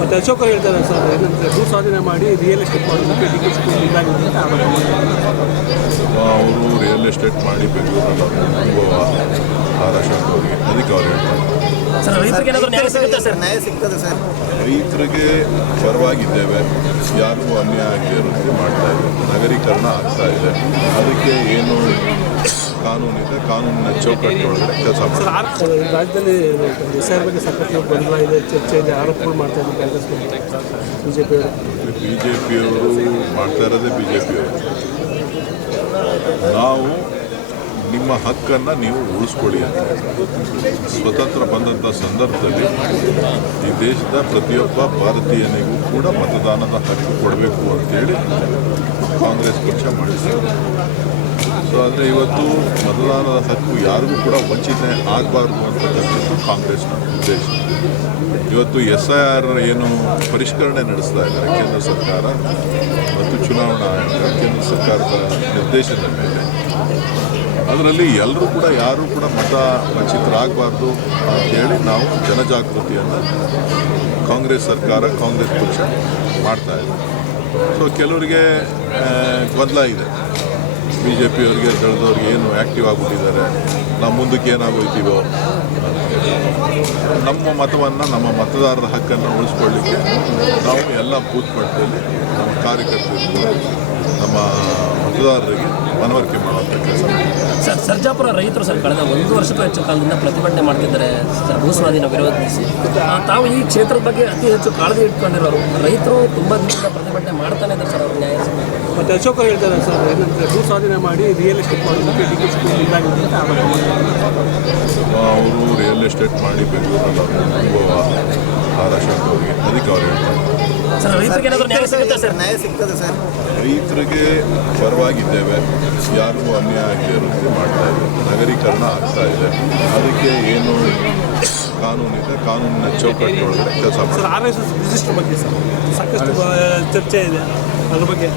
ಮತ್ತು ಅಶೋಕ್ ಅವರು ಹೇಳ್ತಾರೆ ಸರ್, ಏನಂದರೆ ಭೂ ಸ್ವಾಧೀನ ಮಾಡಿ ರಿಯಲ್ ಎಸ್ಟೇಟ್ ಮಾಡೋದಕ್ಕೆ ಡಿ ಕೆ ಶಿವಕುಮಾರ್ ಇದಾಗಿದೆ ಅಂತ ಆರೋಪ ಮಾಡ್ತಾರೆ. ಅವರು ರಿಯಲ್ ಎಸ್ಟೇಟ್ ಮಾಡಿ ಬೆಂಗಳೂರಲ್ಲಿ ಅನುಭವ ಅಶೋಕ್ ಅವರಿಗೆ ಅದಕ್ಕೆ ಅವ್ರು ಹೇಳ್ತಾರೆ. ಸರ್, ರೈತರಿಗೆ ಏನಾದರೂ ನ್ಯಾಯ ಸಿಗುತ್ತೆ ಸರ್? ನ್ಯಾಯ ಸಿಗ್ತದೆ ಸರ್. ರೈತರಿಗೆ ಪರವಾಗಿದ್ದೇವೆ, ಯಾರಿಗೂ ಅನ್ಯಾಯ ಆಗಿರುತ್ತೆ ಮಾಡ್ತಾ ಇದ್ದೇವೆ. ನಗರೀಕರಣ ಆಗ್ತಾ ಇದೆ, ಅದಕ್ಕೆ ಏನು ಕಾನೂನಿದೆ ಕಾನೂನಿನ ಚೌಕಟ್ಟೊಳಗಡೆ ಕೆಲಸ ಮಾಡ್ತಾರೆ. ರಾಜ್ಯದಲ್ಲಿ ಎಸ್ಐಆರ್ ಬಗ್ಗೆ ಸಾಕಷ್ಟು ಗೊಂದಲ ಇದೆ, ಚರ್ಚೆ ಇದೆ, ಆರೋಪಗಳು ಮಾಡ್ತಾ ಇದ್ದಾರೆ ಕಾಂಗ್ರೆಸ್ ಬಿಜೆಪಿಯವರು ಮಾಡ್ತಾ ಇರೋದೇ ಬಿಜೆಪಿಯವರು. ನಾವು ನಿಮ್ಮ ಹಕ್ಕನ್ನು ನೀವು ಉಳಿಸ್ಕೊಳ್ಳಿ ಅಂತ. ಸ್ವತಂತ್ರ ಬಂದಂಥ ಸಂದರ್ಭದಲ್ಲಿ ಈ ದೇಶದ ಪ್ರತಿಯೊಬ್ಬ ಭಾರತೀಯನಿಗೂ ಕೂಡ ಮತದಾನದ ಹಕ್ಕು ಕೊಡಬೇಕು ಅಂತೇಳಿ ಕಾಂಗ್ರೆಸ್ ಪಕ್ಷ ಮಾಡಿದ್ದಾರೆ. ಸೊ ಆದರೆ ಇವತ್ತು ಮತದಾನದ ಹಕ್ಕು ಯಾರಿಗೂ ಕೂಡ ವಂಚಿತ ಆಗಬಾರ್ದು ಅಂತಕ್ಕಂಥದ್ದು ಕಾಂಗ್ರೆಸ್ನ ಉದ್ದೇಶ. ಇವತ್ತು SIR ಏನು ಪರಿಷ್ಕರಣೆ ನಡೆಸ್ತಾ ಇದ್ದಾರೆ ಕೇಂದ್ರ ಸರ್ಕಾರ ಮತ್ತು ಚುನಾವಣಾ ಆಯೋಗ ಕೇಂದ್ರ ಸರ್ಕಾರದ ನಿರ್ದೇಶನದ ಮೇಲೆ, ಅದರಲ್ಲಿ ಎಲ್ಲರೂ ಕೂಡ ಯಾರೂ ಕೂಡ ಮತ ವಂಚಿತರಾಗಬಾರ್ದು ಅಂತೇಳಿ ನಾವು ಜನಜಾಗೃತಿಯನ್ನು ಕಾಂಗ್ರೆಸ್ ಸರ್ಕಾರ ಕಾಂಗ್ರೆಸ್ ಪಕ್ಷ ಮಾಡ್ತಾ ಇದೆ. ಸೊ ಕೆಲವರಿಗೆ ಗೊಂದಲ ಇದೆ, BJPಯವರಿಗೆ ದಳದವ್ರಿಗೆ ಏನು ಆ್ಯಕ್ಟಿವ್ ಆಗಿಬಿಟ್ಟಿದ್ದಾರೆ, ನಾವು ಮುಂದಕ್ಕೆ ಏನಾಗೋಯ್ತೀವೋ. ನಮ್ಮ ಮತವನ್ನು ನಮ್ಮ ಮತದಾರರ ಹಕ್ಕನ್ನು ಉಳಿಸ್ಕೊಳ್ಳಿಕ್ಕೆ ನಾವು ಎಲ್ಲ ಬೂತ್ ಮಟ್ಟದಲ್ಲಿ ನಮ್ಮ ಕಾರ್ಯಕರ್ತರು ನಮ್ಮ ಮತದಾರರಿಗೆ ಮನವರಿಕೆ ಮಾಡುವಂಥ ಕೆಲಸ. ಸರ್, ಸರ್ಜಾಪುರ ರೈತರು ಸರ್ ಕಳೆದ 1 ವರ್ಷಕ್ಕೂ ಹೆಚ್ಚು ಕಾಲದಿಂದ ಪ್ರತಿಭಟನೆ ಮಾಡ್ತಿದ್ದಾರೆ ಸರ್, ಭೂ ಸ್ವಾಧೀನ ವಿರೋಧಿಸಿ. ತಾವು ಈ ಕ್ಷೇತ್ರದ ಬಗ್ಗೆ ಅತಿ ಹೆಚ್ಚು ಕಾಳಜಿ ಇಟ್ಕೊಂಡಿರೋರು, ರೈತರು ತುಂಬ ದಿನದಿಂದ ಪ್ರತಿಭಟನೆ ಮಾಡ್ತಾನೆ ಇದ್ದಾರೆ ಸರ್, ಅವ್ರ ನ್ಯಾಯ ಸಿಗಬೇಕು. ಮತ್ತು ಅಶೋಕ್ ಅವರು ಹೇಳ್ತಾರೆ ಸರ್, ಏನಂದರೆ ಭೂ ಸ್ವಾಧೀನ ಮಾಡಿ ರಿಯಲ್ ಎಸ್ಟೇಟ್ ಮಾಡೋದಕ್ಕೆ ಡಿ ಕೆ ಶಿವಕುಮಾರ್ ಇದಾಗಿದೆ ಅಂತ ಆರೋಪ ಮಾಡ್ತಾರೆ. ಅವರು ರಿಯಲ್ ಎಸ್ಟೇಟ್ ಮಾಡಿ ಬೆಂಗಳೂರಲ್ಲಿ ಅನುಭವ ಅಶೋಕ್ ಅವರಿಗೆ ಅದಕ್ಕೆ ಅವ್ರು ಹೇಳ್ತಾರೆ. ಸರ್, ರೈತರಿಗೆ ಏನಾದರೂ ನ್ಯಾಯ ಸಿಗುತ್ತೆ ಸರ್? ನ್ಯಾಯ ಸಿಗ್ತದೆ ಸರ್. ರೈತರಿಗೆ ಪರವಾಗಿದ್ದೇವೆ, ಯಾರಿಗೂ ಅನ್ಯಾಯ ಆಗಿರುತ್ತೆ ಮಾಡ್ತಾ ಇದ್ದೇವೆ. ನಗರೀಕರಣ ಆಗ್ತಾ ಇದೆ, ಅದಕ್ಕೆ ಏನು ಕಾನೂನಿದೆ ಕಾನೂನಿನ ಚೌಕಟ್ಟೊಳಗಡೆ ಕೆಲಸ ಮಾಡ್ತಾರೆ. ಸರ್, RSS ರಿಜಿಸ್ಟರ್ ಬಗ್ಗೆ ಸರ್ ಸಾಕಷ್ಟು ಚರ್ಚೆ ಇದೆ, ಅದ್ರ ಬಗ್ಗೆ